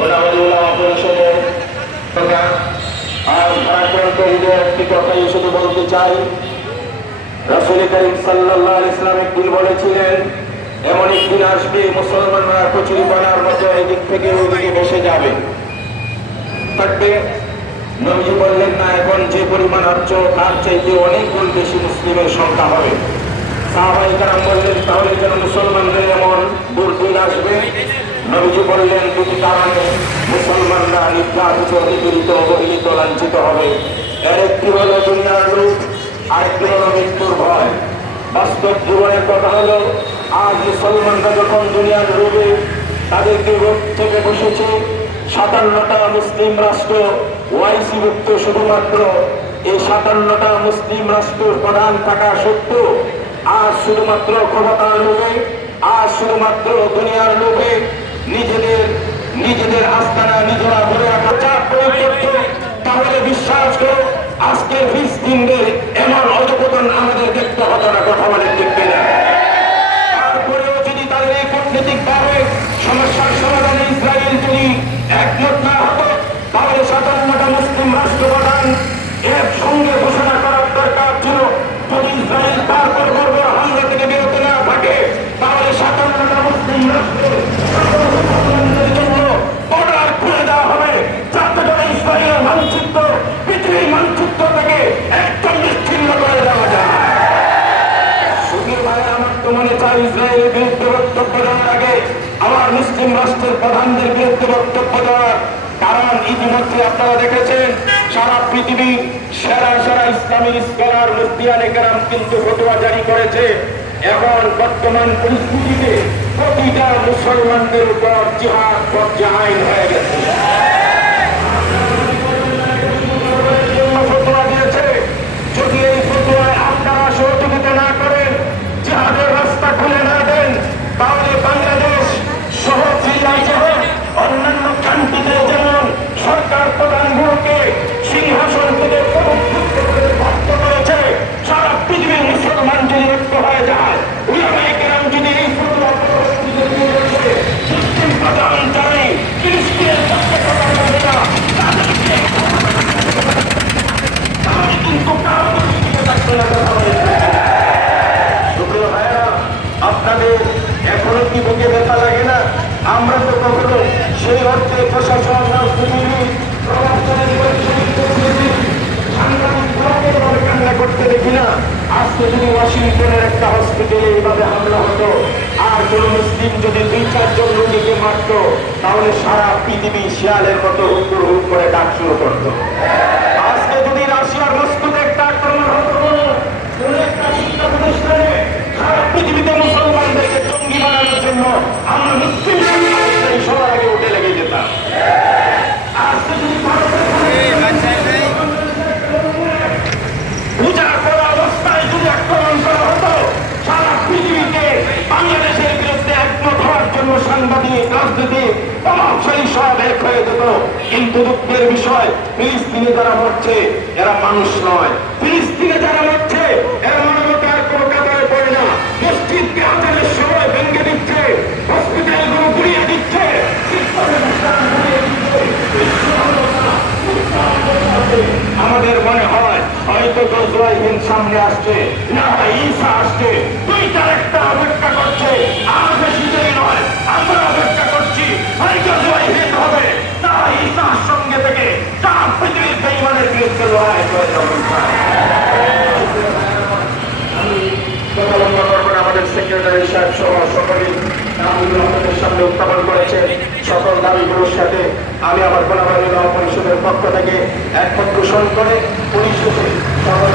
পরিষদের আজ ভারাক্রান্ত হৃদয়ে একটি কথাই শুধু বলতে চাই, রাসূল করিম সাল্লাল্লাহু আলাইহি ওয়াসাল্লাম একদিন বলেছিলেন, এমন একদিন আসবে মুসলমানরা কচুরি পানার মতো এদিক থেকে ওইদিকে বসে যাবে থাকবে। নবীজি বললেন না, এখন যে পরিমাণ হচ্ছে তার চাইতে অনেক গুণ বেশি মুসলিমের সংখ্যা হবে। সাহাবায়ে কেরাম বললেন, তাহলে যেন মুসলমানদের এমন দুর্দিন আসবে? নবীজি বললেন, দুটি কারণে মুসলমানরা নির্যাতিত, নিপীড়িত, অবহেলিত, লাঞ্ছিত হবে। এর একটি হলো দুনিয়ার লোভ, আরেকটি হলো মৃত্যুর ভয়। বাস্তব জীবনের কথা হলো, আজ মুসলমানরা যখন দুনিয়ার লোভে তাদেরকে রোগ থেকে বসেছে, 57টা মুসলিম রাষ্ট্র ওআইসি মুক্ত, শুধুমাত্র এই 57টা মুসলিম রাষ্ট্র প্রধান থাকা সত্ত্বেও আজ শুধুমাত্র ক্ষমতার লোভে, আজ শুধুমাত্র দুনিয়ার লোভে নিজেদের আস্তানা নিজেরা ধরে রাখা চাপ প্রয়োগ করছে। তাহলে বিশ্বাস করো, আজকের ফিলিস্তিনের এমন অধঃপতন আমাদের দেখতে হতো না। কথা বলে ঠিক কিনা? তারপরেও যদি তাদের এই কূটনীতিকভাবে সমস্যার সমাধানে ইসরায়েল যদি একমত না হতো, তাহলে 57টা মুসলিম রাষ্ট্রপ্রধান এর সঙ্গে ঘোষণা করার দরকার ছিল, যদি ইসরায়েল তারপর বর্বর হামলা থেকে বিরত না থাকে, তাহলে 57টা মুসলিম রাষ্ট্রের জন্য অর্ডার খুলে দেওয়া হবে, যাতে করে ইসরায়েলের মানচিত্র পৃথিবীর মানচিত্র থেকে একদম বিচ্ছিন্ন করে দেওয়া যায়। সুখীর ভাই, আমার তো মনে চাই ইসরায়েলের বিরুদ্ধে বক্তব্য দেওয়ার আগে আমার মুসলিম রাষ্ট্রের প্রধানদের বিরুদ্ধে বক্তব্য দেওয়ার, কারণ ইতিমধ্যে আপনারা দেখেছেন সারা পৃথিবীর সেরা সেরা ইসলামী স্কলার মুফতিয়ানে কেরাম কিন্তু ফতোয়া জারি করেছে। এখন বর্তমান পরিস্থিতিতে প্রতিটা মুসলমানদের উপর জিহাদ ফরজে আইন হয়ে গেছে। ফতোয়া দিয়েছে, যদি এই ফতোয়ায় আপনারা সহযোগিতা না করেন, জিহাদের রাস্তা খুলে না দেন, তাহলে বাংলাদেশ সহ সিরিয়া সহ অন্যান্য কান্ট্রিতে যেমন সরকার প্রধানগুলোকে সিংহাসন থেকে ভক্ত করেছে, সারা পৃথিবীর মুসলমান যদি ঐক্য হয়ে যায়, উলামায়ে কেরাম যদি এই ফতোয়া মুসলিম প্রধান যারাই ফিলিস্তিনের পক্ষে কথা বলে না, তাদেরকে তাহলে কিন্তু কারো দিকে থাকবে না। কথা বলে সুপ্রিয় ভাইয়েরা, আপনাদের এখনো কি বুকে ব্যথা লাগে না? আমরা তো কখনো সেই অর্থে প্রশাসন, রাজনীতিবিদ, কান্না করতে দেখি না। আজকে যদি ওয়াশিংটনের একটা হসপিটালে এইভাবে হামলা হতো, আর কোন মুসলিম যদি 2-4 জন রোগীকে মারত, তাহলে সারা পৃথিবী শিয়ালের মতো হুকুর হুক করে ডাক শুরু করত। আজকে যদি রাশিয়ার মস্কোতে একটা আক্রমণ হতো, কোন একটা শিক্ষা প্রতিষ্ঠানে, সারা পৃথিবীতে মুসলমানদেরকে জঙ্গি বানানোর জন্য আমরা মুসলিম সবার আগে উঠে লেগে যেতাম। আজকে যদি পূজা করা অবস্থায় যদি আক্রমণ করা হতো, সারা পৃথিবীকে বাংলাদেশের বিরুদ্ধে একমত হওয়ার জন্য সাংবাদিক, রাজনীতিক, প্রভাবশালী সব এক হয়ে যেত। কিন্তু দুঃখের বিষয়, ফিলিস্তিনে যারা মরছে এরা মানুষ নয়। ফিলিস্তিনে যারা মরছে এরা মানবতার কোনো কাতারে পড়ে না। মসজিদকে আজানের সময় ভেঙে দিচ্ছে, হসপিটালগুলো গুড়িয়ে দিচ্ছে, আমাদের মনে হয় হয়তো গজওয়াই হিন্দ সামনে আসছে, না হয় ঈসা আসছে, দুইটার একটা অপেক্ষা করছে। আর বেশি দেরি নয়, আমরা অপেক্ষা করছি, হয় গজওয়াই হিন্দ হবে, না ঈসার সঙ্গে থেকে তার পৃথিবীর বেঈমানের বিরুদ্ধে লড়াই করে যাবেন। আমাদের সেক্রেটারি সাহেব সহ সকলেই আপনাদের সামনে উত্থাপন করেছেন। সকল দাবিগুলোর সাথে আমি আমার গোলাবাড়ি পরিষদের পক্ষ থেকে একমত পোষণ করে পরিশেষে সকল